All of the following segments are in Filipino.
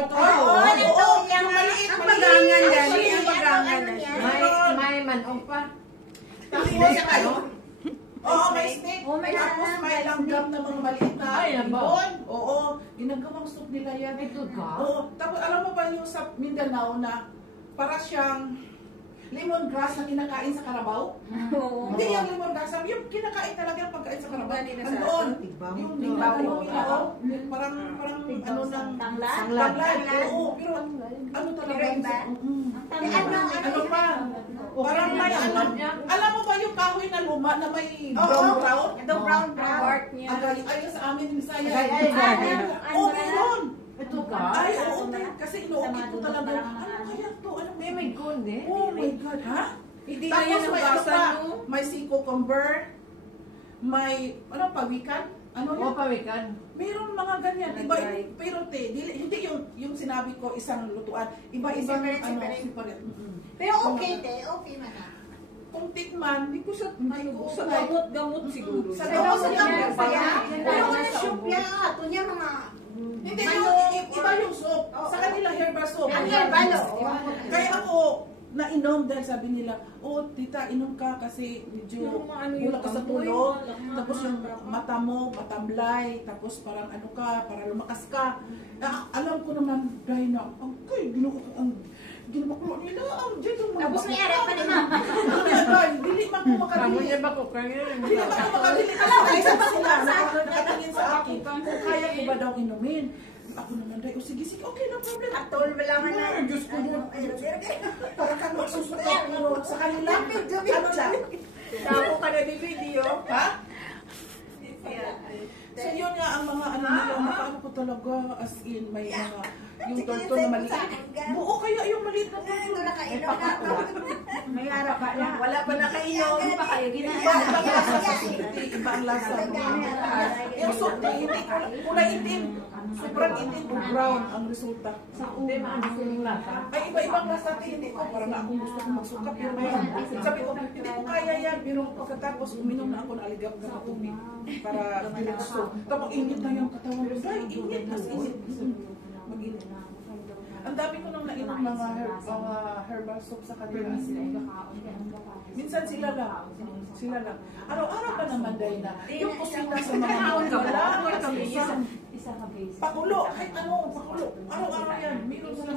Yung maliit, ang bagangan dali, ang bagangan. May manong pa. Tapos, oo, may steak. Tapos may langgam na mga maliit na ibon. Oo, ginagawang soup nila yan. Ito ka? Oo, tapos alam mo ba yung sa Mindanao na para siyang lemongrass na kinakain sa Carabao? Hindi yung lemongrass, yung kinakain talaga yung pagkain sa Carabao. Andoon, yung ginagawa parang ano ng tanglad. Oo, pero ano talaga? Ano pa? Parang may ano, alam mo ba yung kahoy na luma na may brown? Ito brown part niya. Ayun sa amin yung Bisaya. Oo, meron. Ito ka? Ay, oo, kasi inuukit ko talaga. Ano kaya to? Ano may gold eh. Oh my God, ha? Hindi na Tapos yan ang may ano basa pa, nyo. may sea cucumber, may, ano, pawikan? Ano yun? Pawikan. Mayroon mga ganyan. Iba, pero hindi yung sinabi ko isang lutuan. Iba-iba separate. Pero okay, okay man. Kung tikman, hindi ko sa Gamot siguro. Sa gamot gamot niya. niya. Pero ang soup niya, ito niya mga... Hindi, iba yung soup. Sa kanila, herbal soup. Ang herbal, Kaya ako, nainom dahil sabi nila, oh tita, inom ka kasi medyo kulang ka sa tulog. Tapos yung mata mo, matablay. Tapos parang ano ka, para lumakas ka. Alam ko naman dahil na, ginawa nila, dyan yung mga Tapos may area pa naman. Dili man ko makabili. Dili man ko makabili. Isa pa sila, nakatingin sa akin. Kung kaya ko ba daw inumin? Ako naman dahil, sige, okay, no problem. Atol ba lang na? Diyos ko mo. Para kang magsusuka. Pero sa kanila, ano lang. Tapo ka na di video. Ha? So yun nga ang mga ano nila, makaano ko talaga, as in, may mga, yung torto na maliit. Buo kaya yung maliit na torto. May harap pa lang. Wala pa nakainom. Pa kayo Iba ang lasa sa suti, iba ang lasa. Yung suti, hindi kulay itim. Sobrang itim o brown ang resulta. Hindi, maano yung lasa. Ay, iba-ibang lasa, hindi ko. Parang akong gusto kong magsuka. Pero mayroon. Sabi ko, hindi ko kaya yan. Pero pagkatapos, uminom na ako na aligap ng tubig. Para diretso. Tapos init na yung katawan. Ay, init. As init. Mag-init. Ang dami ko nang nainom mga herbal soup sa kanila. Minsan sila lang. Araw-araw pa naman dahil na. Yung kusina sa mga pakulo, kahit ano, pakulo. Araw-araw yan. Meron sila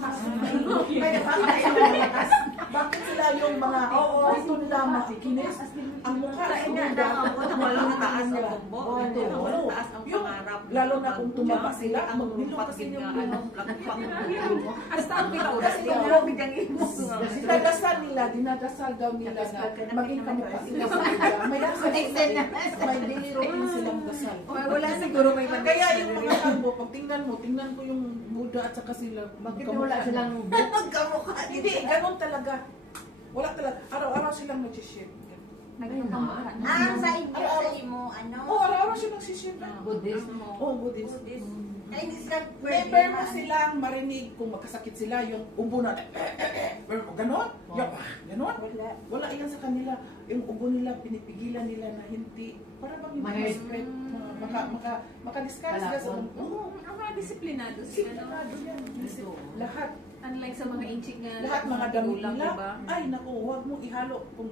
bakit sila yung mga ito nila makikinis? Ang mukha sila walang taas na kumbo. Lalo na kung tumaba sila, magbilo kasi yung Hasta ang bitaw. Kasi yung bigang imo. dinadasal nila, dinadasal daw nila na maging kamukha sila sa kanila. May dasal sila. May daily routine silang dasal. Wala siguro may Kaya yung mga kalbo, pag tingnan ko yung Buddha at saka sila, Wala silang magkamukha. hindi, ganun talaga. Wala talaga. Araw-araw silang nag-ship. Sa imo, ano? Oo, araw-araw silang nag-ship. Buddhist. Oo, Buddhist. Ay, hindi sila Never mo silang marinig kung magkasakit sila, yung ubo na, ganon? Ganon? Wala yan sa kanila. Yung ubo nila, pinipigilan nila na hindi, para bang hindi ma-spread, makadiscuss ka sa Oo, ang mga disiplinado sila. Disiplinado yan. Lahat. Unlike sa mga inchik nga. Lahat mga damit gulang, nila. diba? Ay, naku, huwag mong ihalo. Kung